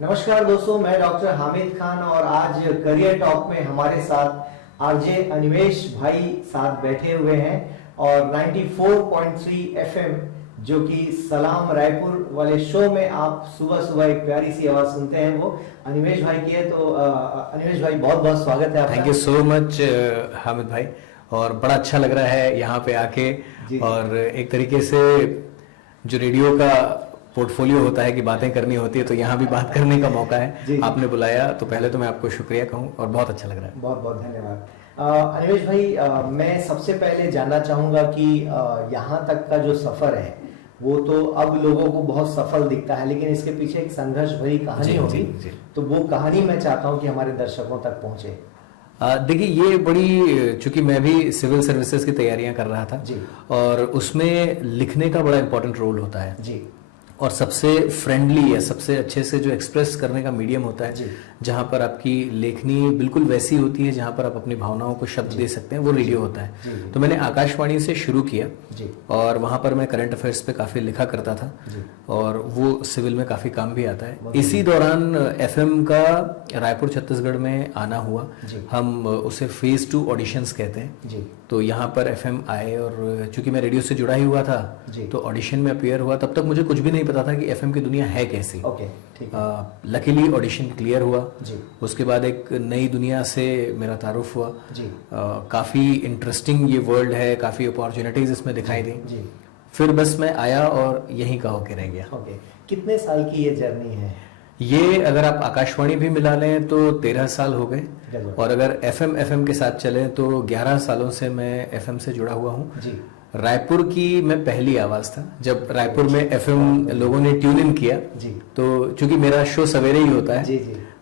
नमस्कार दोस्तों, मैं डॉक्टर हामिद खान और आज करियर टॉक में हमारे साथ आरजे अनिमेश भाई साथ बैठे हुए हैं और 94.3 एफएम जो कि सलाम रायपुर वाले शो में आप सुबह सुबह एक प्यारी सी आवाज सुनते हैं वो अनिमेश भाई की है। तो अनिमेश भाई बहुत बहुत स्वागत है आपका। Thank you so much Hamid भाई, और बड़ा अच्छा लग रहा है यहाँ पे आके। और एक तरीके से जो रेडियो का पोर्टफोलियो होता है कि बातें करनी होती है, तो यहाँ भी बात करने का मौका है। आपने बुलाया तो पहले तो मैं आपको शुक्रिया कहूँ और बहुत अच्छा लग रहा है। बहुत बहुत धन्यवाद अनिमेश भाई। मैं सबसे पहले जानना चाहूंगा कि यहाँ तक का जो सफर है वो तो अब लोगों को बहुत सफल दिखता है, लेकिन इसके पीछे एक संघर्ष भरी कहानी होगी। तो वो कहानी मैं चाहता हूँ कि हमारे दर्शकों तक पहुंचे। देखिए, ये बड़ी, चूंकि मैं भी सिविल सर्विसेज की तैयारियां कर रहा था जी। और उसमें लिखने का बड़ा इंपॉर्टेंट रोल होता है जी। और सबसे फ्रेंडली या सबसे अच्छे से जो एक्सप्रेस करने का मीडियम होता है, जहां पर आपकी लेखनी बिल्कुल वैसी होती है जहां पर आप अपनी भावनाओं को शब्द दे सकते हैं, वो रेडियो होता है। तो मैंने आकाशवाणी से शुरू किया और वहां पर मैं करंट अफेयर्स पे काफी लिखा करता था और वो सिविल में काफी काम भी आता है। इसी दौरान एफएम का रायपुर छत्तीसगढ़ में आना हुआ, हम उसे फेज 2 ऑडिशंस कहते हैं। तो यहाँ पर एफएम आए और चूंकि मैं रेडियो से जुड़ा ही हुआ था तो ऑडिशन में अपीयर हुआ। तब तक मुझे कुछ भी नहीं पता था कि एफएम की दुनिया है कैसी। लकीली ऑडिशन क्लियर हुआ। उसके बाद एक नई दुनिया से मेरा तारुफ हुआ। काफी इंटरेस्टिंग ये वर्ल्ड है, काफी अपॉर्चुनिटीज इसमें दिखाई दी। फिर बस मैं आया और यहीं का होके रह गया। कितने साल की ये जर्नी है? ये अगर आप आकाशवाणी भी मिला लें तो 13 साल हो गए, और अगर एफएम के साथ चले तो 11 सालों से मैं एफएम से जुड़ा हुआ हूँ। रायपुर की मैं पहली आवाज था जब रायपुर में एफएम लोगों ने ट्यून इन किया। तो चूंकि मेरा शो सवेरे ही होता है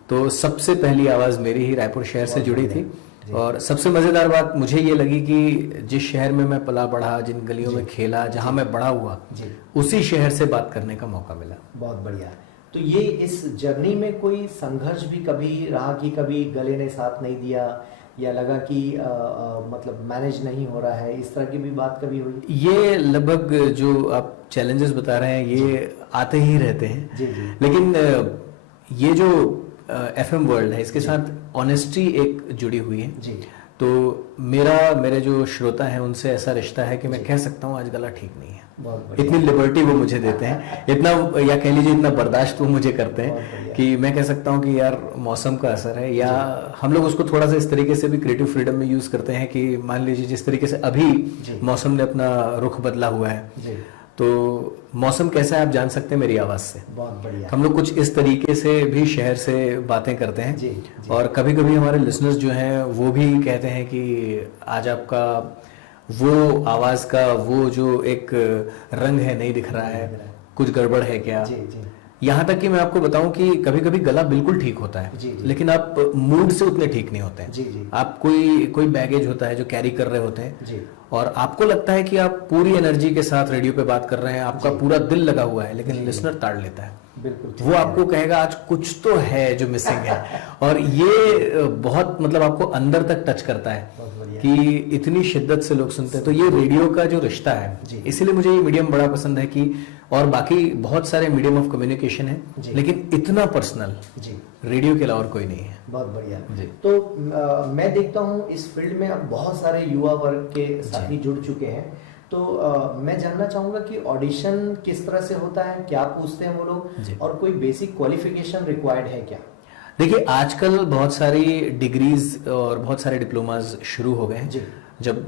तो सबसे पहली आवाज मेरी ही रायपुर शहर से जुड़ी थी। और सबसे मजेदार बात मुझे ये लगी कि जिस शहर में मैं पला बढ़ा, जिन गलियों में खेला, जहां मैं बड़ा हुआ, उसी शहर से बात करने का मौका मिला। बहुत बढ़िया। तो ये इस जर्नी में कोई संघर्ष भी कभी रहा कि कभी गले ने साथ नहीं दिया या लगा कि मतलब मैनेज नहीं हो रहा है, इस तरह की भी बात कभी हुई? ये लगभग जो आप चैलेंजेस बता रहे हैं ये आते ही रहते हैं। लेकिन ये जो एफएम वर्ल्ड है इसके साथ ऑनेस्टी एक जुड़ी हुई है। तो मेरे जो श्रोता हैं उनसे ऐसा रिश्ता है कि मैं कह सकता हूँ आज गला ठीक नहीं है। इतनी लिबर्टी वो मुझे देते हैं, इतना, या कह लीजिए इतना बर्दाश्त वो मुझे करते हैं कि मैं कह सकता हूँ कि यार मौसम का असर है, या हम लोग उसको थोड़ा सा इस तरीके से भी क्रिएटिव फ्रीडम में यूज करते हैं कि मान लीजिए जिस तरीके से अभी मौसम ने अपना रुख बदला हुआ है, तो मौसम कैसा है आप जान सकते हैं मेरी आवाज से। बहुत बढ़िया। हम लोग कुछ इस तरीके से भी शहर से बातें करते हैं। और कभी कभी हमारे लिसनर्स जो हैं वो भी कहते हैं कि आज आपका वो आवाज का वो जो एक रंग है नहीं दिख रहा है, कुछ गड़बड़ है क्या। यहाँ तक कि मैं आपको बताऊं कि कभी कभी गला बिल्कुल ठीक होता है लेकिन आप मूड से उतने ठीक नहीं होते हैं। आप कोई बैगेज होता है जो कैरी कर रहे होते हैं और आपको लगता है कि आप पूरी एनर्जी के साथ रेडियो पे बात कर रहे हैं, आपका पूरा दिल लगा हुआ है, लेकिन लिसनर ताड़ लेता है। वो आपको कहेगा आज कुछ तो है जो मिसिंग है। और ये बहुत मतलब आपको अंदर तक टच करता है कि इतनी शिद्दत से लोग सुनते हैं। तो ये रेडियो का जो रिश्ता है, इसीलिए मुझे ये मीडियम बड़ा पसंद है कि, और बाकी बहुत सारे मीडियम ऑफ कम्युनिकेशन है लेकिन इतना पर्सनल रेडियो के अलावा कोई नहीं है। बहुत बढ़िया। तो मैं देखता हूँ इस फील्ड में अब बहुत सारे युवा वर्ग के साथी जुड़ चुके हैं। तो मैं जानना चाहूंगा कि ऑडिशन किस तरह से होता है, क्या पूछते हैं वो लोग, और कोई बेसिक क्वालिफिकेशन रिक्वायर्ड है क्या? देखिए, आजकल बहुत सारी डिग्रीज और बहुत सारे डिप्लोमाज शुरू हो गए हैं। जब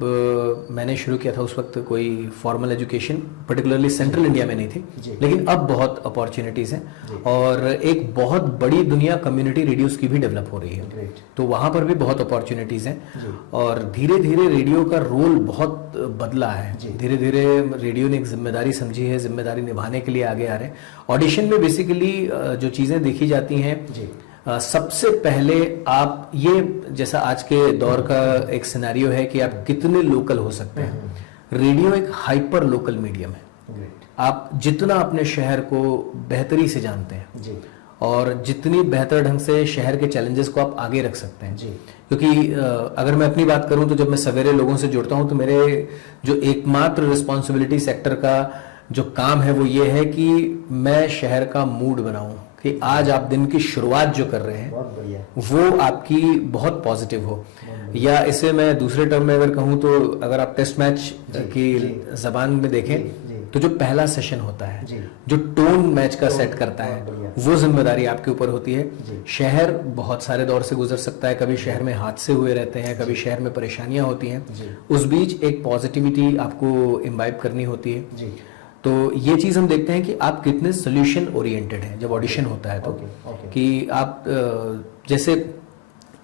मैंने शुरू किया था उस वक्त कोई formal education particularly central India में नहीं थी, लेकिन अब बहुत अपॉर्चुनिटीज हैं और एक बहुत बड़ी दुनिया कम्युनिटी रेडियोस की भी डेवलप हो रही है। तो वहां पर भी बहुत अपॉर्चुनिटीज हैं और धीरे धीरे रेडियो का रोल बहुत बदला है। धीरे धीरे रेडियो ने एक जिम्मेदारी समझी है, जिम्मेदारी निभाने के लिए आगे आ रहे हैं। ऑडिशन में बेसिकली जो चीजें देखी जाती हैं, सबसे पहले आप ये, जैसा आज के दौर का एक सिनेरियो है कि आप कितने लोकल हो सकते हैं। रेडियो एक हाइपर लोकल मीडियम है। आप जितना अपने शहर को बेहतरी से जानते हैं और जितनी बेहतर ढंग से शहर के चैलेंजेस को आप आगे रख सकते हैं। क्योंकि अगर मैं अपनी बात करूं तो जब मैं सवेरे लोगों से जुड़ता हूं तो मेरे जो एकमात्र रिस्पॉन्सिबिलिटी सेक्टर का जो काम है वो ये है कि मैं शहर का मूड बनाऊं कि आज आप दिन की शुरुआत जो कर रहे हैं बहुत बढ़िया। वो आपकी बहुत पॉजिटिव हो। या इसे मैं दूसरे टर्म में अगर कहूँ तो अगर आप टेस्ट मैच की जबान में देखें तो जो पहला सेशन होता है, जो टोन मैच का सेट करता है, वो जिम्मेदारी आपके ऊपर होती है। शहर बहुत सारे दौर से गुजर सकता है, कभी शहर में हादसे हुए रहते हैं, कभी शहर में परेशानियां होती हैं, उस बीच एक पॉजिटिविटी आपको इम्बाइब करनी होती है। तो ये चीज हम देखते हैं कि आप कितने सोल्यूशन ओरिएंटेड हैं जब ऑडिशन होता है तो कि आप जैसे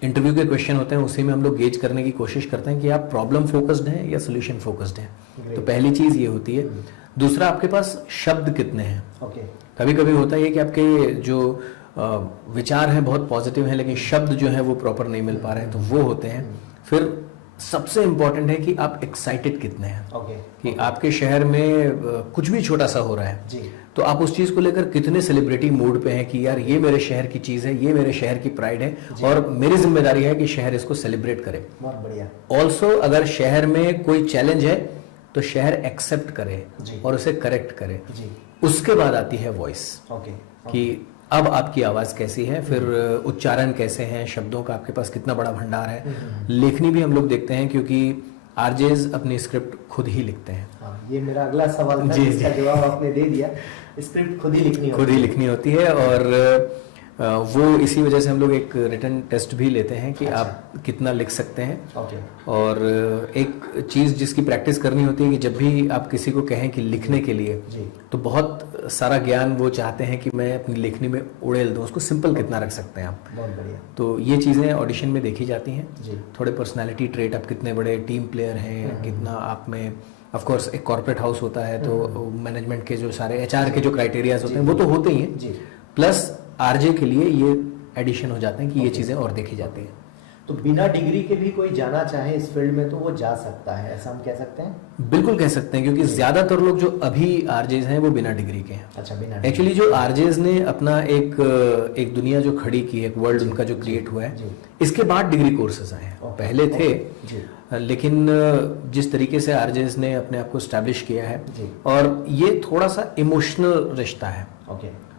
इंटरव्यू के क्वेश्चन होते हैं उसी में हम लोग गेज करने की कोशिश करते हैं कि आप प्रॉब्लम फोकस्ड हैं या सोल्यूशन फोकस्ड हैं। तो पहली चीज ये होती है। दूसरा, आपके पास शब्द कितने हैं। कभी कभी होता है कि आपके जो विचार हैं बहुत पॉजिटिव हैं लेकिन शब्द जो है वो प्रॉपर नहीं मिल पा रहे हैं, तो वो होते हैं। फिर सबसे इंपॉर्टेंट है कि आप एक्साइटेड कितने हैं कि आपके शहर में कुछ भी छोटा सा हो रहा है तो आप उस चीज को लेकर कितने सेलिब्रिटी मूड पे हैं कि यार ये मेरे शहर की चीज है, ये मेरे शहर की प्राइड है और मेरी जिम्मेदारी है कि शहर इसको सेलिब्रेट करे। बहुत बढ़िया। ऑल्सो अगर शहर में कोई चैलेंज है तो शहर एक्सेप्ट करे और उसे करेक्ट करे। उसके बाद आती है वॉइस कि अब आपकी आवाज कैसी है, फिर उच्चारण कैसे हैं, शब्दों का आपके पास कितना बड़ा भंडार है। लेखनी भी हम लोग देखते हैं क्योंकि आरजेज अपनी स्क्रिप्ट खुद ही लिखते हैं। ये मेरा अगला सवाल था जिसका जवाब आपने दे दिया। स्क्रिप्ट खुद ही लिखनी होती है और वो इसी वजह से हम लोग एक रिटन टेस्ट भी लेते हैं कि आप कितना लिख सकते हैं। और एक चीज जिसकी प्रैक्टिस करनी होती है कि जब भी आप किसी को कहें कि लिखने के लिए तो बहुत सारा ज्ञान वो चाहते हैं कि मैं अपनी लेखनी में उड़ेल दूं, उसको सिंपल कितना रख सकते हैं आप। बहुत बढ़िया। तो ये चीजें ऑडिशन में देखी जाती हैं। थोड़े पर्सनैलिटी ट्रेट, आप कितने बड़े टीम प्लेयर हैं, कितना आप में, ऑफ कोर्स एक कॉर्पोरेट हाउस होता है तो मैनेजमेंट के जो सारे एचआर के जो क्राइटेरियाज होते हैं वो तो होते ही हैं, प्लस आरजे के लिए ये एडिशन हो जाते हैं कि ये चीजें और देखी जाती हैं। तो बिना डिग्री के भी कोई जाना चाहे इस फील्ड में तो वो जा सकता है, ऐसा हम कह सकते हैं? बिल्कुल कह सकते हैं क्योंकि ज्यादातर लोग जो अभी आरजेज हैं वो बिना डिग्री के हैं। अच्छा, बिना एक्चुअली जो आरजेज ने अपना एक दुनिया जो खड़ी की, एक वर्ल्ड उनका जो क्रिएट हुआ है, इसके बाद डिग्री कोर्सेज आए हैं। पहले थे लेकिन जिस तरीके से आरजेज ने अपने आप को स्टैब्लिश किया है और ये थोड़ा सा इमोशनल रिश्ता है।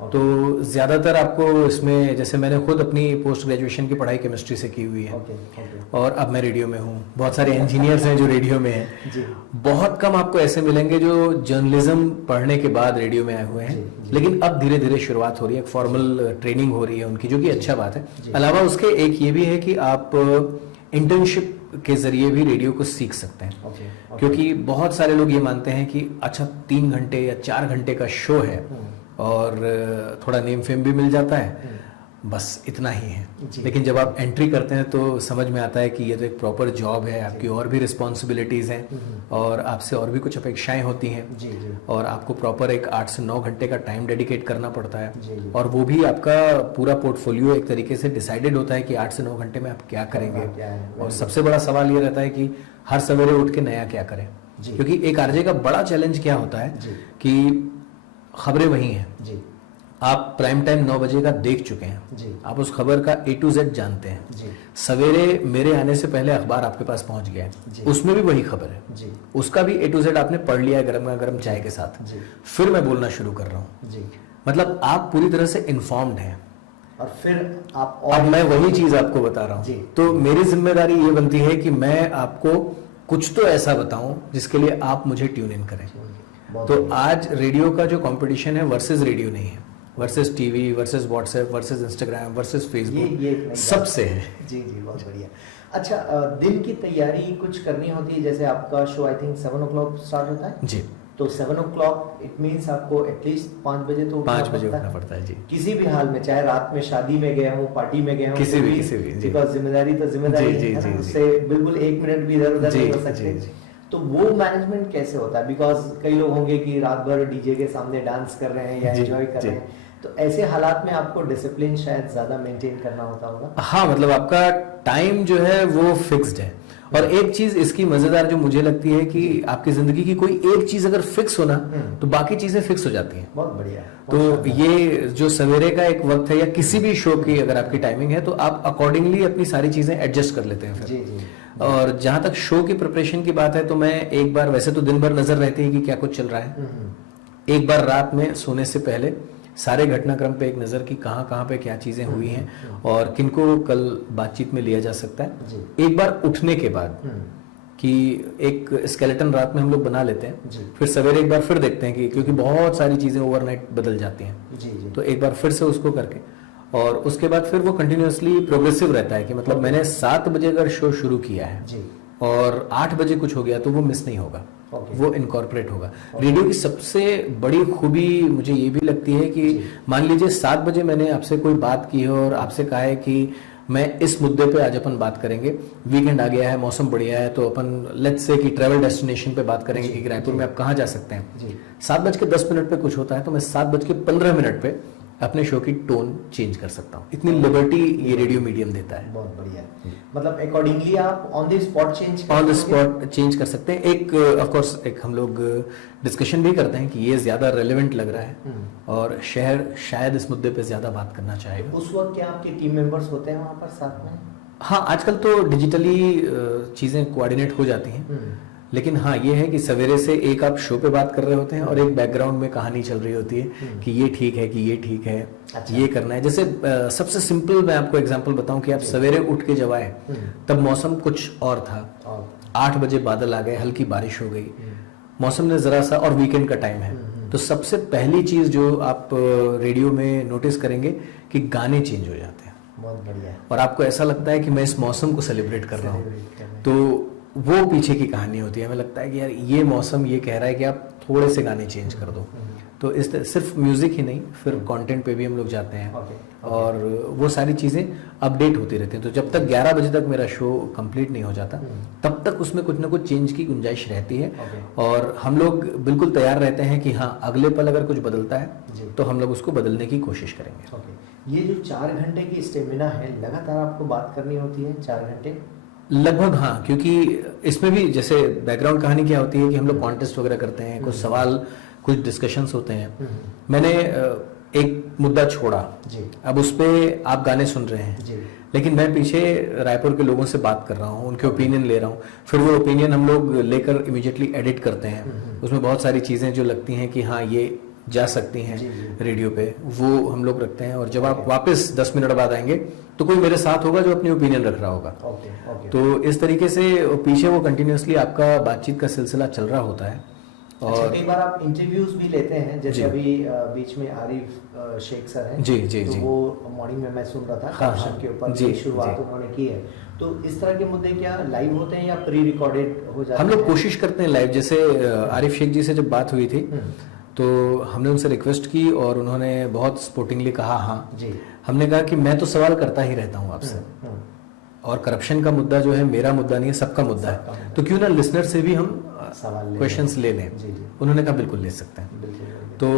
तो ज्यादातर आपको इसमें, जैसे मैंने खुद अपनी पोस्ट ग्रेजुएशन की पढ़ाई केमिस्ट्री से की हुई है और अब मैं रेडियो में हूँ। बहुत सारे इंजीनियर्स हैं जो रेडियो में हैं। बहुत कम आपको ऐसे मिलेंगे जो जर्नलिज्म पढ़ने के बाद रेडियो में आए हुए हैं। लेकिन अब धीरे धीरे शुरुआत हो रही है, एक फॉर्मल ट्रेनिंग हो रही है उनकी, जो कि अच्छा बात है। अलावा उसके एक ये भी है कि आप इंटर्नशिप के जरिए भी रेडियो को सीख सकते हैं। क्योंकि बहुत सारे लोग ये मानते हैं कि अच्छा 3 घंटे या 4 घंटे का शो है और थोड़ा नेम फेम भी मिल जाता है, बस इतना ही है। लेकिन जब आप एंट्री करते हैं तो समझ में आता है कि ये तो एक प्रॉपर जॉब है, आपकी और भी रिस्पॉन्सिबिलिटीज हैं और आपसे और भी कुछ अपेक्षाएं होती हैं और आपको प्रॉपर एक 8 से 9 घंटे का टाइम डेडिकेट करना पड़ता है और वो भी आपका पूरा पोर्टफोलियो एक तरीके से डिसाइडेड होता है कि 8 से 9 घंटे में आप क्या करेंगे। और सबसे बड़ा सवाल ये रहता है कि हर सवेरे उठ के नया क्या करें, क्योंकि एक आरजे का बड़ा चैलेंज क्या होता है कि खबरें वही हैं। आप प्राइम टाइम 9 बजे का देख चुके हैं, आप उस खबर का A to Z जानते हैं। सवेरे मेरे आने से पहले अखबार आपके पास पहुंच गया है, उसमें भी वही खबर है, उसका भी A to Z आपने पढ़ लिया है गर्मा गर्म चाय के साथ। फिर मैं बोलना शुरू कर रहा हूँ, मतलब आप पूरी तरह से इन्फॉर्म्ड हैं और फिर आप अब मैं वही चीज आपको बता रहा हूँ। तो मेरी जिम्मेदारी ये बनती है कि मैं आपको कुछ तो ऐसा बताऊं जिसके लिए आप मुझे ट्यून इन करें। तो आज रेडियो का जो कंपटीशन है वर्सेस रेडियो नहीं है, versus TV, versus WhatsApp, versus Instagram, versus Facebook, सबसे है। जी, बहुत बढ़िया। अच्छा, दिन की तैयारी कुछ करनी होती है, जैसे आपका show I think 7 o'clock start होता है जी, तो 7 o'clock इट मींस आपको एटलीस्ट 5 बजे तो 5 बजे उठना पड़ता है जी। किसी भी हाल में, चाहे रात में शादी में गया हूँ, पार्टी में गया हूँ, किसी भी बिकॉज जिम्मेदारी तो जिम्मेदारी है, उससे बिल्कुल 1 मिनट भी इधर उधर नहीं हो सकते। तो वो मैनेजमेंट कैसे होता है? बिकॉज कई लोग होंगे कि रात भर डीजे के सामने डांस कर रहे हैं या एंजॉय कर रहे हैं, तो ऐसे हालात में आपको डिसिप्लिन शायद ज्यादा मेंटेन करना होता होगा। हाँ, मतलब आपका टाइम जो है वो फिक्स्ड है। और एक चीज इसकी मजेदार जो मुझे लगती है कि आपकी जिंदगी की कोई एक चीज अगर फिक्स हो ना तो बाकी चीजें फिक्स हो जाती हैं। बहुत बढ़िया। तो ये जो सवेरे का एक वक्त है या किसी भी शो की अगर आपकी टाइमिंग है तो आप अकॉर्डिंगली अपनी सारी चीजें एडजस्ट कर लेते हैं फिर। और जहां तक शो की प्रिपरेशन की बात है तो मैं एक बार, वैसे तो दिन भर नजर रहती है कि क्या कुछ चल रहा है, एक बार रात में सोने से पहले सारे घटनाक्रम पे एक नज़र कि कहाँ कहाँ पे क्या चीज़ें हुई हैं और किनको कल बातचीत में लिया जा सकता है। एक बार उठने के बाद कि एक स्केलेटन रात में हम लोग बना लेते हैं, फिर सवेरे एक बार फिर देखते हैं कि क्योंकि बहुत सारी चीज़ें ओवरनाइट बदल जाती हैं, तो एक बार फिर से उसको करके और उसके बाद फिर वो कंटिन्यूअसली प्रोग्रेसिव रहता है कि मतलब मैंने 7 बजे अगर शो शुरू किया है और 8 बजे कुछ हो गया तो वो मिस नहीं होगा, वो इनकॉर्पोरेट होगा। रेडियो की सबसे बड़ी खूबी मुझे ये भी लगती है कि मान लीजिए 7 बजे मैंने आपसे कोई बात की है और आपसे कहा है कि मैं इस मुद्दे पे आज अपन बात करेंगे, वीकेंड आ गया है, मौसम बढ़िया है, तो अपन लेट्स से कि ट्रैवल डेस्टिनेशन पे बात करेंगे कि रायपुर में आप कहाँ जा सकते हैं। 7:10 पे कुछ होता है तो मैं 7:15 पे अपने शो की टोन चेंज कर सकता हूँ। इतनी लिबर्टी ये रेडियो मीडियम देता है। बहुत बढ़िया। मतलब अकॉर्डिंगली आप ऑन द स्पॉट चेंज कर सकते हैं। एक ऑफ कोर्स एक हम लोग डिस्कशन भी करते हैं कि ये ज्यादा रेलेवेंट लग रहा है और शहर शायद इस मुद्दे पे ज्यादा बात करना चाहेगा। उस वक्त क्या आपके टीम मेंबर्स होते हैं वहां पर साथ में? हाँ, आजकल तो डिजिटली चीजें कोऑर्डिनेट हो जाती हैं, लेकिन हाँ ये है कि सवेरे से एक आप शो पे बात कर रहे होते हैं और एक बैकग्राउंड में कहानी चल रही होती है कि ये ठीक है कि ये ठीक है। अच्छा। ये करना है। जैसे सबसे सिंपल मैं आपको एग्जांपल बताऊं कि आप सवेरे उठ के जब आए तब मौसम कुछ और था, 8 बजे बादल आ गए, हल्की बारिश हो गई, मौसम ने जरा सा, और वीकेंड का टाइम है, तो सबसे पहली चीज जो आप रेडियो में नोटिस करेंगे कि गाने चेंज हो जाते हैं। बहुत बढ़िया। और आपको ऐसा लगता है कि मैं इस मौसम को सेलिब्रेट कर रहा हूँ, तो वो पीछे की कहानी होती है। हमें लगता है कि यार ये मौसम ये कह रहा है कि आप थोड़े से गाने चेंज कर दो। तो इस सिर्फ म्यूजिक ही नहीं, फिर कंटेंट पे भी हम लोग जाते हैं और वो सारी चीजें अपडेट होती रहती हैं। तो जब तक 11 बजे तक मेरा शो कंप्लीट नहीं हो जाता तब तक उसमें कुछ ना कुछ चेंज की गुंजाइश रहती है और हम लोग बिल्कुल तैयार रहते हैं कि हाँ अगले पल अगर कुछ बदलता है तो हम लोग उसको बदलने की कोशिश करेंगे। ये जो 4 घंटे की स्टेमिना है, लगातार आपको बात करनी होती है 4 घंटे लगभग? हाँ, क्योंकि इसमें भी जैसे बैकग्राउंड कहानी क्या होती है कि हम लोग कॉन्टेस्ट वगैरह करते हैं, कुछ सवाल, कुछ डिस्कशंस होते हैं। मैंने एक मुद्दा छोड़ा, अब उस पे आप गाने सुन रहे हैं, लेकिन मैं पीछे रायपुर के लोगों से बात कर रहा हूँ, उनके ओपिनियन ले रहा हूँ, फिर वो ओपिनियन हम लोग लेकर इमीडिएटली एडिट करते हैं। उसमें बहुत सारी चीजें जो लगती हैं कि हाँ ये जा सकती हैं रेडियो पे, वो हम लोग रखते हैं। और जब आप वापस 10 मिनट बाद आएंगे तो कोई मेरे साथ होगा जो अपनी ओपिनियन रख रहा होगा। तो इस तरीके से पीछे वो कंटिन्यूअसली आपका बातचीत का सिलसिला चल रहा होता है। और कई बार आप इंटरव्यूज भी लेते हैं, जैसे अभी बीच में आरिफ शेख सर हैं, तो वो मॉर्निंग में मैं सुन रहा था करप्शन के ऊपर शुरुआत उन्होंने की है। तो इस तरह के मुद्दे क्या लाइव होते हैं या प्री रिकॉर्डेड हो जाते हैं? हम लोग कोशिश करते हैं लाइव। जैसे आरिफ शेख जी से जब बात हुई थी तो हमने उनसे रिक्वेस्ट की और उन्होंने बहुत स्पोर्टिंगली कहा हाँ जी। हमने कहा कि मैं तो सवाल करता ही रहता हूँ आपसे, और करप्शन का मुद्दा जो है मेरा मुद्दा नहीं है, सबका मुद्दा है, तो क्यों ना लिसनर से भी हम क्वेश्चंस ले लें। उन्होंने कहा बिल्कुल ले सकते हैं। तो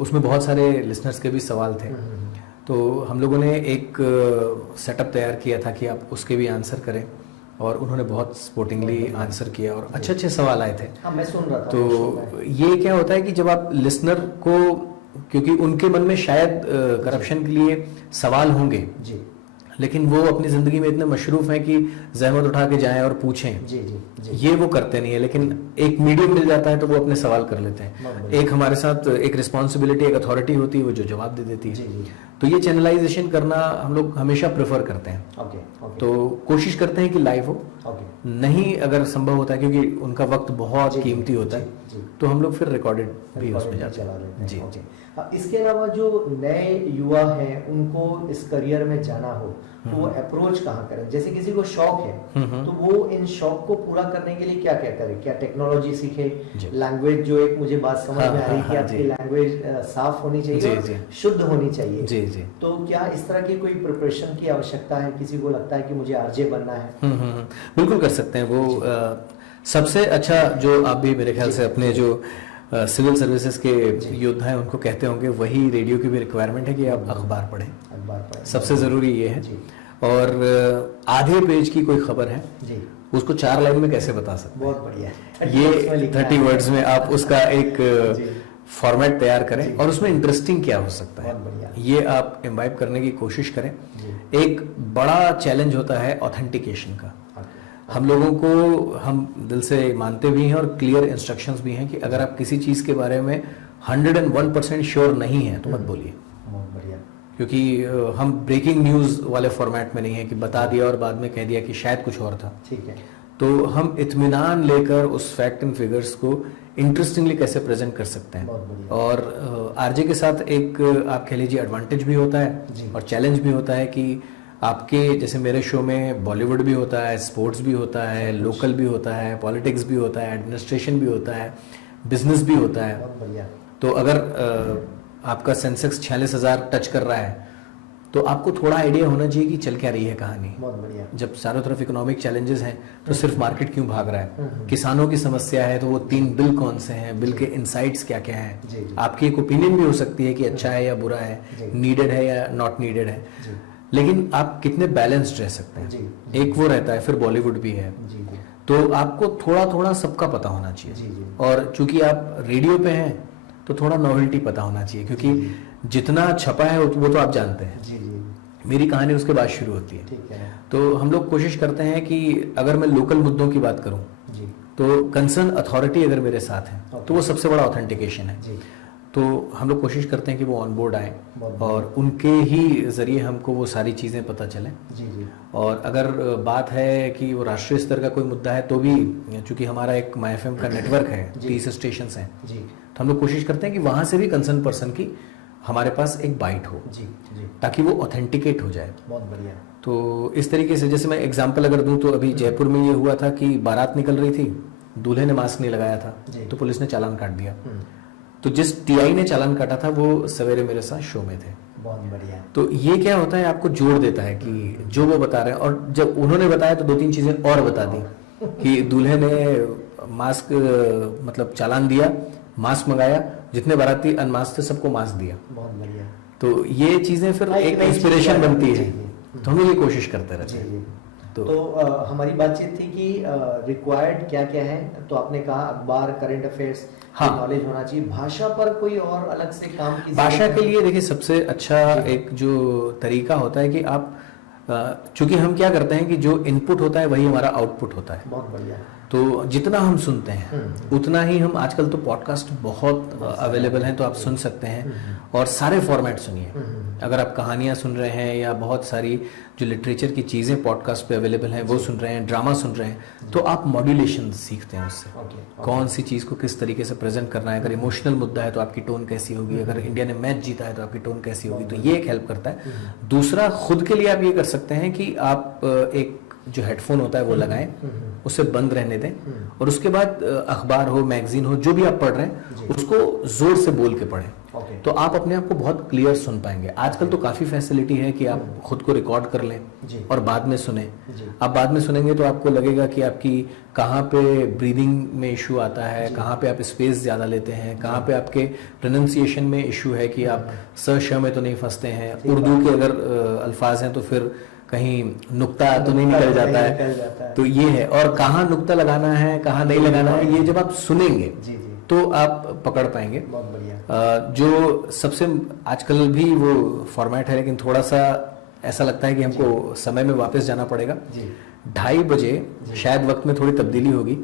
उसमें बहुत सारे लिसनर्स के भी सवाल थे, तो हम लोगों ने एक सेटअप तैयार किया था कि आप उसके भी आंसर करें, और उन्होंने बहुत सपोर्टिंगली आंसर किया और अच्छे अच्छे सवाल आए थे। हाँ, मैं सुन रहा था। तो ये क्या होता है कि जब आप लिसनर को, क्योंकि उनके मन में शायद करप्शन के लिए सवाल होंगे जी, लेकिन वो अपनी जिंदगी में इतने मशरूफ हैं कि जहमत उठा के जाएं और पूछें जी, जी, जी। ये वो करते नहीं है, लेकिन एक मीडियम मिल जाता है तो वो अपने सवाल कर लेते हैं। एक हमारे साथ एक रिस्पॉन्सिबिलिटी, एक अथॉरिटी होती है वो जो जवाब दे देती है जी, जी। तो ये चैनलाइजेशन करना हम लोग हमेशा प्रेफर करते हैं। तो कोशिश करते हैं कि लाइव हो, नहीं अगर संभव होता है क्योंकि उनका वक्त बहुत कीमती होता है, तो हम लोग फिर रिकॉर्डेड भी उसमें जाते हैं जी जी। इसके अलावा जो नए युवा हैं उनको इस करियर में जाना हो तो वो अप्रोच कहाँ करें? जैसे किसी को शौक है तो वो इन शौक को पूरा करने के लिए क्या क्या करे? क्या टेक्नोलॉजी सीखे? लैंग्वेज, जो एक मुझे बात समझ में आ रही कि आपकी लैंग्वेज साफ होनी चाहिए, शुद्ध होनी चाहिए जी जी। तो क्या इस तरह की कोई प्रिपरेशन की आवश्यकता है? किसी को लगता है कि मुझे आरजे बनना है, बिल्कुल कर सकते हैं वो। सबसे अच्छा जो आप भी मेरे ख्याल से अपने जो सिविल सर्विसेज के योद्धा हैं उनको कहते होंगे, वही रेडियो की भी रिक्वायरमेंट है कि आप अखबार पढ़ें। सबसे जरूरी ये है। और आधे पेज की कोई खबर है जी, उसको 4 लाइन में कैसे बता सकते हैं? बहुत बढ़िया। ये 30 वर्ड्स में आप उसका एक फॉर्मेट तैयार करें और उसमें इंटरेस्टिंग क्या हो सकता है ये आप इम्बाइब करने की कोशिश करें। एक बड़ा चैलेंज होता है ऑथेंटिकेशन का। हम लोगों को, हम दिल से मानते भी हैं और क्लियर इंस्ट्रक्शंस भी हैं कि अगर आप किसी चीज़ के बारे में 101% श्योर नहीं है तो मत बोलिए, बहुत बढ़िया। क्योंकि हम ब्रेकिंग न्यूज़ वाले फॉर्मेट में नहीं है कि बता दिया और बाद में कह दिया कि शायद कुछ और था। ठीक है। तो हम इत्मीनान लेकर उस फैक्ट एंड फिगर्स को इंटरेस्टिंगली कैसे प्रेजेंट कर सकते हैं। बहुत बढ़िया। और आरजे के साथ एक आप कह लीजिए एडवांटेज भी होता जी। है और चैलेंज भी होता है कि आपके जैसे मेरे शो में बॉलीवुड भी होता है, स्पोर्ट्स भी होता है, लोकल भी होता है, पॉलिटिक्स भी होता है, एडमिनिस्ट्रेशन भी होता है, बिजनेस भी होता है। बहुत बढ़िया। तो अगर आपका सेंसेक्स 46,000 टच कर रहा है तो आपको थोड़ा आइडिया होना चाहिए कि चल क्या रही है कहानी। बहुत बढ़िया। जब चारों तरफ इकोनॉमिक चैलेंजेस हैं तो सिर्फ मार्केट क्यों भाग रहा है, किसानों की समस्या है तो वो 3 बिल कौन से हैं, बिल के इनसाइट्स क्या क्या हैं, जी, जी। आपकी एक ओपिनियन भी हो सकती है कि अच्छा है या बुरा है, जी। नीडेड है या नॉट नीडेड है, जी। लेकिन आप कितने बैलेंस्ड रह सकते हैं। जी। एक वो रहता है, फिर बॉलीवुड भी है, जी जी। तो आपको थोड़ा थोड़ा सबका पता होना चाहिए। जी, जी। और चूंकि आप रेडियो पे हैं तो थोड़ा नॉवेल्टी पता होना चाहिए, क्योंकि जितना छपा है वो तो आप जानते हैं, जी जी। मेरी कहानी उसके बाद शुरू होती है। ठीक है। तो हम लोग कोशिश करते हैं कि अगर मैं लोकल मुद्दों की बात करूं जी तो कंसर्न अथॉरिटी अगर मेरे साथ है तो वो सबसे बड़ा ऑथेंटिकेशन है। जी। तो हम लोग कोशिश करते हैं कि वो ऑन बोर्ड आए बहुत और उनके ही जरिए हमको वो सारी चीज़ें पता चलें। जी जी। और अगर बात है कि वो राष्ट्रीय स्तर का कोई मुद्दा है तो भी, चूंकि हमारा एक माई एफएम का नेटवर्क है, 30 स्टेशन हैं, जी तो हम लोग कोशिश करते हैं कि वहाँ से भी कंसर्न पर्सन की हमारे पास एक बाइट हो, जी जी। ताकि वो ऑथेंटिकेट हो जाए। बहुत बढ़िया। तो इस तरीके से, जैसे मैं एग्जांपल अगर दूं तो अभी जयपुर में ये हुआ था कि बारात निकल रही थी, दूल्हे ने मास्क नहीं लगाया था जी। तो पुलिस ने चालान काट दिया। तो जिस टीआई ने चालान काटा था वो सवेरे मेरे साथ शो में थे। बहुत बढ़िया। तो ये क्या होता है, आपको जोड़ देता है कि जो वो बता रहे हैं, और जब उन्होंने बताया तो 2-3 चीजें और बता दी कि दूल्हे ने मास्क मतलब चालान दिया, मास्क मंगाया, जितने बाराती अनमास्क थे सबको मास्क दिया। बहुत बढ़िया। तो ये चीजें फिर एक नई इंस्पिरेशन चीज़ बनती जी, है। जी। तो हम लोग ये कोशिश करते रहते जी हैं। जी। तो हमारी बातचीत थी कि रिक्वायर्ड क्या क्या है, तो आपने कहा अखबार, करंट अफेयर्स, हाँ। नॉलेज होना चाहिए। भाषा पर कोई और अलग से काम की भाषा जरूरत के है? लिए देखिए सबसे अच्छा जी। एक जो तरीका होता है कि आप, चूंकि हम क्या करते हैं कि जो इनपुट होता है वही हमारा आउटपुट होता है। बहुत बढ़िया। तो जितना हम सुनते हैं उतना ही हम, आजकल तो पॉडकास्ट बहुत अवेलेबल हैं तो आप सुन सकते हैं, और सारे फॉर्मेट सुनिए। अगर आप कहानियां सुन रहे हैं या बहुत सारी जो लिटरेचर की चीज़ें पॉडकास्ट पे अवेलेबल हैं वो सुन रहे हैं, ड्रामा सुन रहे हैं, तो आप मॉड्यूलेशन सीखते हैं उससे। कौन सी चीज़ को किस तरीके से प्रेजेंट करना है। अगर इमोशनल मुद्दा है तो आपकी टोन कैसी होगी, अगर इंडिया ने मैच जीता है तो आपकी टोन कैसी होगी, तो ये एक हेल्प करता है। दूसरा, खुद के लिए आप ये कर सकते हैं कि आप एक जो हेडफोन होता है वो लगाएं, उसे बंद रहने दें, और उसके बाद अखबार हो, मैगजीन हो, जो भी आप पढ़ रहे हैं उसको जोर से बोल के पढ़ें। तो आप अपने आप को बहुत क्लियर सुन पाएंगे। आजकल तो काफी फैसिलिटी है कि आप खुद को रिकॉर्ड कर लें और बाद में सुने। आप बाद में सुनेंगे तो आपको लगेगा कि आपकी कहाँ पे ब्रीदिंग में इशू आता है, कहाँ पे आप स्पेस ज्यादा लेते हैं, कहाँ पे आपके प्रोनाउंसिएशन में इशू है कि आप स श में तो नहीं फंसते हैं। उर्दू के अगर अल्फाज हैं तो फिर कहीं नुक्ता तो नहीं निकल जाता है। तो ये है, और कहाँ नुक्ता लगाना है कहाँ नहीं लगाना है, ये जब आप सुनेंगे तो आप पकड़ पाएंगे। बहुत बढ़िया। जो सबसे आजकल भी वो फॉर्मेट है, लेकिन थोड़ा सा ऐसा लगता है कि हमको समय में वापस जाना पड़ेगा। 2:30 बजे शायद वक्त में थोड़ी तब्दीली होगी।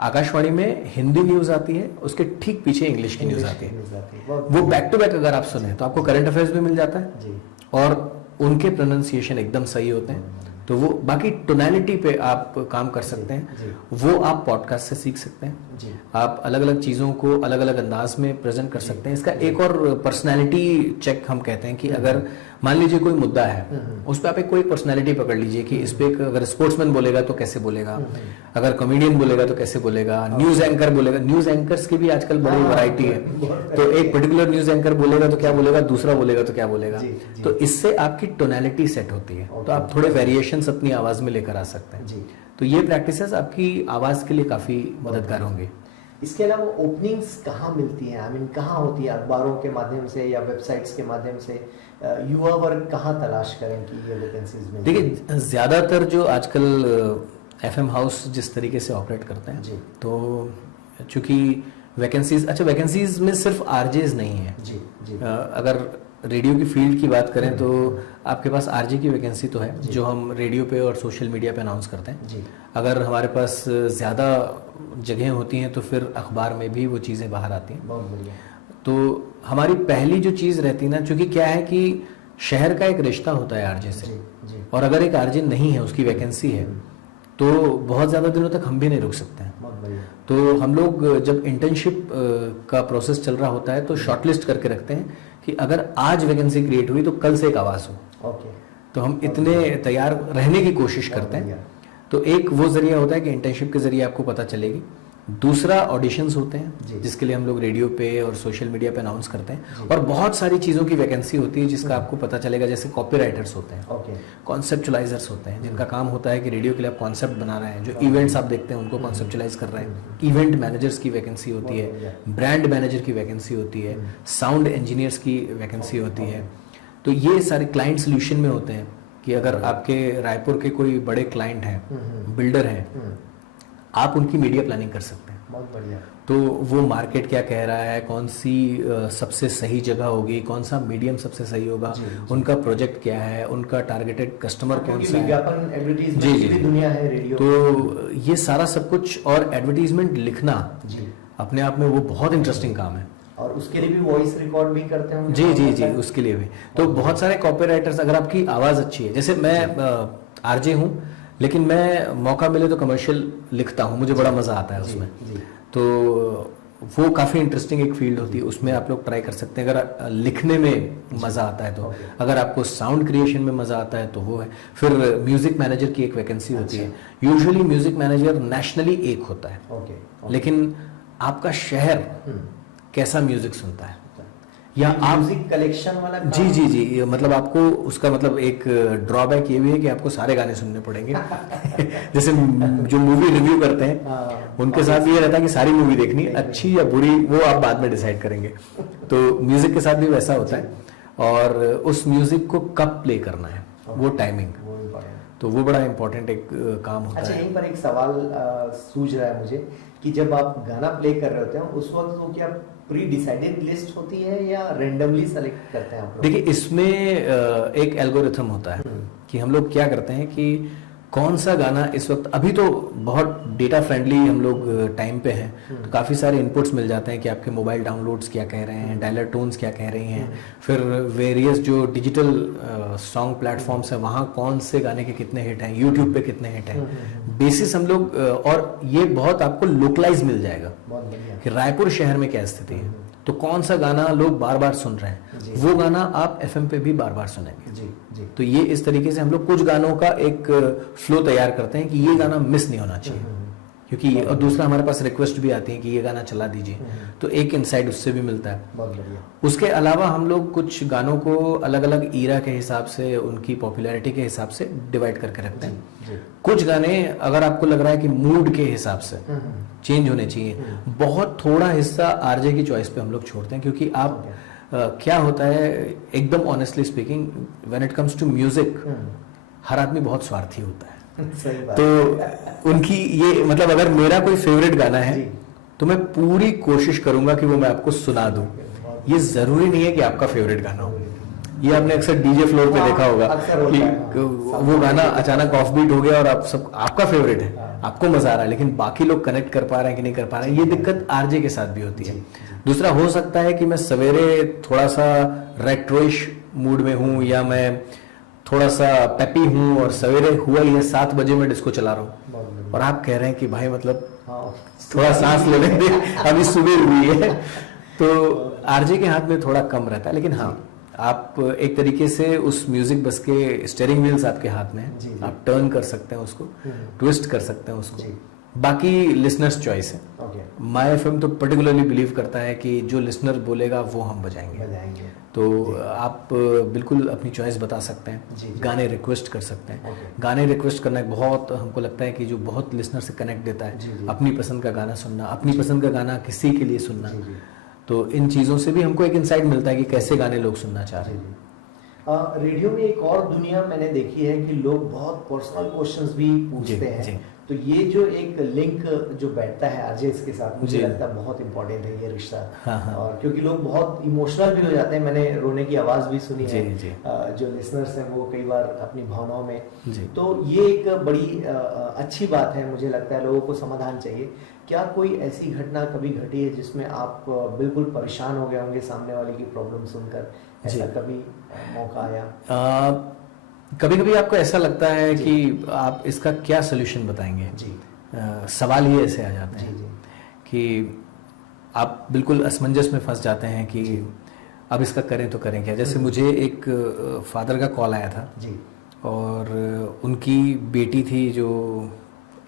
आकाशवाणी में हिंदी न्यूज आती है, उसके ठीक पीछे इंग्लिश की न्यूज आती है। वो बैक टू बैक अगर आप सुने तो आपको करंट अफेयर्स भी मिल जाता है और उनके प्रोनाउंसिएशन एकदम सही होते हैं। तो वो बाकी टोनैलिटी पे आप काम कर सकते हैं, वो आप पॉडकास्ट से सीख सकते हैं। आप अलग अलग चीज़ों को अलग अलग अंदाज में प्रेजेंट कर सकते हैं। इसका एक और पर्सनैलिटी चेक हम कहते हैं कि अगर मान लीजिए कोई मुद्दा है, उस पर आप एक कोई पर्सनैलिटी पकड़ लीजिए कि इस पे अगर स्पोर्ट्समैन बोलेगा तो कैसे बोलेगा, अगर कॉमेडियन बोलेगा तो कैसे बोलेगा, न्यूज एंकर बोलेगा। न्यूज एंकर्स की भी आजकल बड़ी वैरायटी है, तो एक पर्टिकुलर न्यूज एंकर बोलेगा तो क्या बोलेगा, दूसरा बोलेगा तो क्या बोलेगा। तो इससे आपकी टोनैलिटी सेट होती है, तो आप थोड़े वेरिएशंस अपनी आवाज में लेकर आ सकते हैं। तो ये प्रैक्टिसेस आपकी आवाज के लिए काफी मददगार होंगे। इसके अलावा ओपनिंग्स कहाँ मिलती हैं? आई मीन कहाँ होती है? अखबारों के माध्यम से या वेबसाइट्स के माध्यम से युवा वर्ग कहाँ तलाश करें कि ये वैकेंसीज में? देखिए, ज्यादातर जो आजकल एफएम हाउस जिस तरीके से ऑपरेट करते हैं, तो चूंकि वैकेंसीज, अच्छा वैकेंसीज में सिर्फ आरजेज नहीं है। अगर रेडियो की फील्ड की बात करें तो आपके पास आरजे की वैकेंसी तो है, जो हम रेडियो पे और सोशल मीडिया पे अनाउंस करते हैं। अगर हमारे पास ज़्यादा जगह होती हैं तो फिर अखबार में भी वो चीज़ें बाहर आती हैं। बहुत बढ़िया। तो हमारी पहली जो चीज़ रहती ना, चूंकि क्या है कि शहर का एक रिश्ता होता है आरजे से, जी। और अगर एक आरजे नहीं है, उसकी वैकेंसी है, तो बहुत ज़्यादा दिनों तक हम भी नहीं रुक सकते हैं। बहुत बढ़िया। तो हम लोग जब इंटर्नशिप का प्रोसेस चल रहा होता है तो शॉर्टलिस्ट करके रखते हैं कि अगर आज वैकेंसी क्रिएट हुई तो कल से एक आवाज़ हो। ओके। तो हम इतने तैयार रहने की कोशिश करते हैं। तो एक वो जरिया होता है कि इंटर्नशिप के जरिए आपको पता चलेगी। दूसरा ऑडिशंस होते हैं जिसके लिए हम लोग रेडियो पे और सोशल मीडिया पे अनाउंस करते हैं, और बहुत सारी चीज़ों की वैकेंसी होती है जिसका आपको पता चलेगा। जैसे कॉपीराइटर्स होते हैं, कॉन्सेप्चुलाइजर्स होते हैं, जिनका काम होता है कि रेडियो के लिए आप कॉन्सेप्ट बना रहे हैं, जो इवेंट्स आप देखते हैं उनको कॉन्सेप्चुलाइज कर रहे हैं। इवेंट मैनेजर्स की वैकेंसी होती है, ब्रांड मैनेजर की वैकेंसी होती है, साउंड इंजीनियर्स की वैकेंसी होती है। तो ये सारे क्लाइंट सोल्यूशन में होते हैं कि अगर आपके रायपुर के कोई बड़े क्लाइंट हैं, बिल्डर हैं, आप उनकी मीडिया प्लानिंग कर सकते हैं। बहुत बढ़िया। तो वो मार्केट क्या कह रहा है, कौन सी सबसे सही जगह होगी, कौन सा मीडियम सबसे सही होगा, उनका प्रोजेक्ट क्या है, उनका टारगेटेड कस्टमर कौन सा है, विज्ञापन एडवर्टाइजमेंट की दुनिया है रेडियो। तो ये सारा सब कुछ, और एडवर्टाइजमेंट लिखना अपने आप में वो बहुत इंटरेस्टिंग काम है। और उसके लिए भी वॉइस रिकॉर्ड भी करते हैं। जी, उसके लिए भी। तो बहुत सारे कॉपीराइटर्स, अगर आपकी आवाज़ अच्छी है, जैसे मैं आरजे हूँ, लेकिन मैं मौका मिले तो कमर्शियल लिखता हूँ, मुझे बड़ा मज़ा आता है उसमें। तो वो काफ़ी इंटरेस्टिंग एक फील्ड होती है, उसमें आप लोग ट्राई कर सकते हैं अगर लिखने में मज़ा आता है तो। अगर आपको साउंड क्रिएशन में मज़ा आता है तो वो है। फिर म्यूज़िक मैनेजर की एक वैकेंसी होती है। यूजुअली म्यूज़िक मैनेजर नेशनली एक होता है, लेकिन आपका शहर कैसा म्यूज़िक सुनता है, या आप म्यूजिक कलेक्शन वाला जी, मतलब आपको उसका मतलब एक ड्रॉबैक ये भी है कि आपको सारे गाने सुनने पड़ेंगे। जैसे जो मूवी रिव्यू करते हैं उनके साथ ये रहता है कि सारी मूवी देखनी, अच्छी या बुरी वो आप बाद में डिसाइड करेंगे। तो म्यूजिक के साथ भी वैसा होता है, और उस म्यूजिक को कब प्ले करना है, वो टाइमिंग, तो वो बड़ा इंपॉर्टेंट एक काम होता है। अच्छा, यहीं पर एक सवाल सूझ रहा है मुझे कि जब आप गाना प्ले कर रहे होते हैं उस वक्त वो क्या प्री डिसाइडेड लिस्ट होती है या रैंडमली सेलेक्ट करते हैं आप लोग? देखिए, इसमें एक एल्गोरिथम होता है कि हम लोग क्या करते हैं कि कौन सा गाना इस वक्त, अभी तो बहुत डेटा फ्रेंडली हम लोग टाइम पे हैं, तो काफ़ी सारे इनपुट्स मिल जाते हैं कि आपके मोबाइल डाउनलोड्स क्या कह रहे हैं, डायलर टोन्स क्या कह रही हैं, फिर वेरियस जो डिजिटल सॉन्ग प्लेटफॉर्म्स हैं वहाँ कौन से गाने के कितने हिट हैं, यूट्यूब पे कितने हिट हैं, बेसिस हम लोग, और ये बहुत आपको लोकलाइज मिल जाएगा कि रायपुर शहर में क्या स्थिति है, तो कौन सा गाना लोग बार बार सुन रहे हैं, वो गाना आप FM पे भी बार बार सुनेंगे। जी। तो ये इस तरीके से हम लोग कुछ गानों का एक फ्लो तैयार करते हैं कि ये गाना मिस नहीं होना चाहिए, क्योंकि और दूसरा हमारे पास रिक्वेस्ट भी आती है कि ये गाना चला दीजिए, तो एक इनसाइट उससे भी मिलता है। बहुत बढ़िया। उसके अलावा हम लोग कुछ गानों को अलग अलग ईरा के हिसाब से, उनकी पॉपुलैरिटी के हिसाब से डिवाइड करके रखते हैं। कुछ गाने अगर आपको लग रहा है कि मूड के हिसाब से चेंज होने चाहिए, बहुत थोड़ा हिस्सा आरजे की चॉइस पे हम लोग छोड़ते हैं, क्योंकि आप क्या होता है, एकदम honestly speaking, when it comes to music, हर आदमी बहुत स्वार्थी होता है। सही बात। तो उनकी ये मतलब, अगर मेरा कोई फेवरेट गाना है तो मैं पूरी कोशिश करूंगा कि वो मैं आपको सुना दूं। ये जरूरी नहीं है कि आपका फेवरेट गाना हो। ये आपने अक्सर डीजे फ्लोर पे देखा होगा कि वो गाना अचानक ऑफ बीट हो गया और आपका फेवरेट है, आपको मजा आ रहा है, लेकिन बाकी लोग कनेक्ट कर पा रहे हैं कि नहीं कर पा रहे हैं। ये दिक्कत आरजे के साथ भी होती है। दूसरा हो सकता है कि मैं सवेरे थोड़ा सा रेट्रोइश मूड में हूँ, या मैं थोड़ा सा पेपी हूँ, और सवेरे हुआ ही है 7 बजे मैं डिस्को चला रहा हूँ, और आप कह रहे हैं कि भाई मतलब थोड़ा सांस लेने दे, अभी सुबह हुई है। तो आरजे के हाथ में थोड़ा कम रहता है, लेकिन हाँ, आप एक तरीके से उस म्यूजिक बस के स्टीयरिंग व्हील्स आपके हाथ में है, आप टर्न कर सकते हैं उसको, ट्विस्ट कर सकते हैं उसको, बाकी लिसनर्स चॉइस है। माय एफएम तो पर्टिकुलरली बिलीव करता है कि जो लिसनर बोलेगा वो हम बजाएंगे। तो आप बिल्कुल अपनी चॉइस बता सकते हैं, गाने रिक्वेस्ट कर सकते हैं। गाने रिक्वेस्ट करना एक बहुत, हमको लगता है कि जो बहुत लिसनर से कनेक्ट देता है, अपनी पसंद का गाना सुनना, अपनी पसंद का गाना किसी के लिए सुनना, तो इन चीज़ों से भी हमको एक इंसाइट मिलता है कि कैसे गाने लोग सुनना चाह रहे हैं। रेडियो में एक और दुनिया मैंने देखी है कि लोग बहुत पर्सनल क्वेश्चंस भी पूछते हैं, तो ये जो एक लिंक जो बैठता है आरजे के साथ, मुझे जी। लगता है बहुत इंपॉर्टेंट है ये रिश्ता। हाँ, हाँ। और क्योंकि लोग बहुत इमोशनल भी हो जाते हैं, मैंने रोने की आवाज़ भी सुनी जी, है। जी। जो लिसनर्स हैं वो कई बार अपनी भावनाओं में, जी। तो ये एक बड़ी अच्छी बात है, मुझे लगता है लोगों को समाधान चाहिए। क्या कोई ऐसी घटना कभी घटी है जिसमें आप बिल्कुल परेशान हो गए होंगे सामने वाले की प्रॉब्लम सुनकर, ऐसा कभी मौका आया? कभी कभी आपको ऐसा लगता है जी। कि आप इसका क्या सोल्यूशन बताएंगे। जी सवाल ही ऐसे आ जाते हैं जी जी कि आप बिल्कुल असमंजस में फंस जाते हैं कि अब इसका करें तो करें क्या। जैसे मुझे एक फादर का कॉल आया था जी और उनकी बेटी थी जो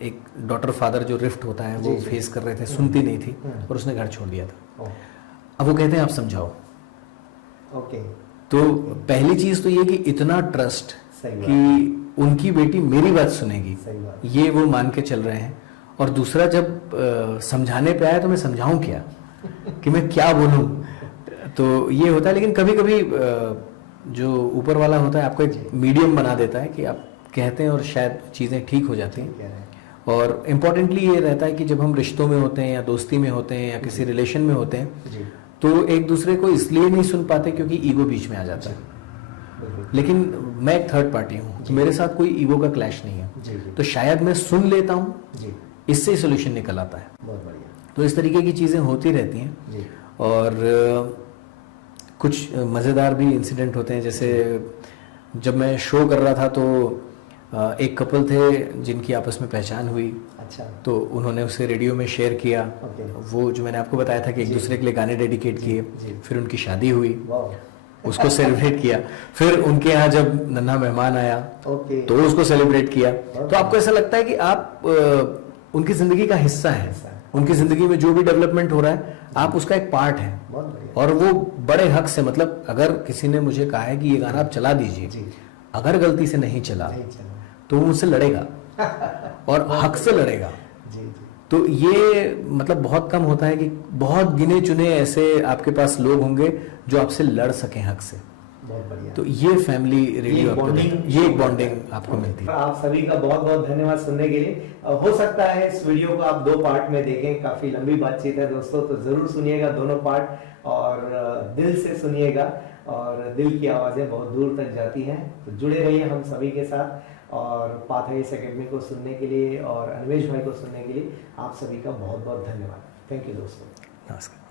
एक डॉटर फादर जो रिफ्ट होता है वो जी, जी। फेस कर रहे थे, सुनती नहीं थी और उसने घर छोड़ दिया था। ओह, अब वो कहते हैं आप समझाओ। ओके, तो पहली चीज तो ये कि इतना ट्रस्ट सही बात। कि उनकी बेटी मेरी बात सुनेगी, सही बात। ये वो मान के चल रहे हैं। और दूसरा जब समझाने पे आया तो मैं समझाऊं क्या कि मैं क्या बोलूं। तो ये होता है, लेकिन कभी कभी जो ऊपर वाला होता है आपको एक मीडियम बना देता है कि आप कहते हैं और शायद चीज़ें ठीक हो जाती ठीक कह रहे हैं। हैं। और इम्पोर्टेंटली ये रहता है कि जब हम रिश्तों में होते हैं या दोस्ती में होते हैं या किसी रिलेशन में होते हैं जी तो एक दूसरे को इसलिए नहीं सुन पाते क्योंकि ईगो बीच में आ जाता है। बिल्कुल। लेकिन मैं एक थर्ड पार्टी हूँ तो मेरे साथ कोई ईगो का क्लैश नहीं है, जी जी तो शायद मैं सुन लेता हूँ, जी, इससे ही सोल्यूशन निकल आता है। बहुत बढ़िया। तो इस तरीके की चीज़ें होती रहती हैं। जी और कुछ मज़ेदार भी इंसिडेंट होते हैं। जैसे जब मैं शो कर रहा था तो एक कपल थे जिनकी आपस में पहचान हुई, अच्छा, तो उन्होंने उसे रेडियो में शेयर किया। ओके, वो जो मैंने आपको बताया था कि एक जी। दूसरे के लिए गाने डेडिकेट किए। जी। फिर उनकी शादी हुई, वाह, उसको सेलिब्रेट किया। फिर उनके यहाँ जब नन्हा मेहमान आया ओके, तो उसको सेलिब्रेट किया। तो आपको ऐसा लगता है कि आप उनकी जिंदगी का हिस्सा हैं, हिस्सा है। उनकी जिंदगी में जो भी डेवलपमेंट हो रहा है आप उसका एक पार्ट हैं। बहुत बढ़िया। और वो बड़े हक से, मतलब अगर किसी ने मुझे कहा है कि ये गाना आप चला दीजिए, जी, अगर गलती से नहीं चला नहीं चला, तो वो मुझसे लड़ेगा और हक से लड़ेगा। जी जी, तो ये मतलब बहुत कम होता है कि बहुत गिने चुने ऐसे आपके पास लोग होंगे जो आपसे लड़ सकें हक से। बहुत बढ़िया। तो ये फैमिली रेडियो आपको bonding देता है, ये एक बॉन्डिंग आपको मिलती है। आप सभी का बहुत बहुत धन्यवाद सुनने के लिए। हो सकता है इस वीडियो को आप 2 पार्ट में देखें, काफी लंबी बातचीत है दोस्तों, तो जरूर सुनिएगा दोनों पार्ट और दिल से सुनिएगा। और दिल की आवाजें बहुत दूर तक जाती हैं। तो जुड़े रहिए हम सभी के साथ। और पाथवेज एकेडमी को सुनने के लिए और अनिमेश भाई को सुनने के लिए आप सभी का बहुत बहुत धन्यवाद। थैंक यू दोस्तों। नमस्कार।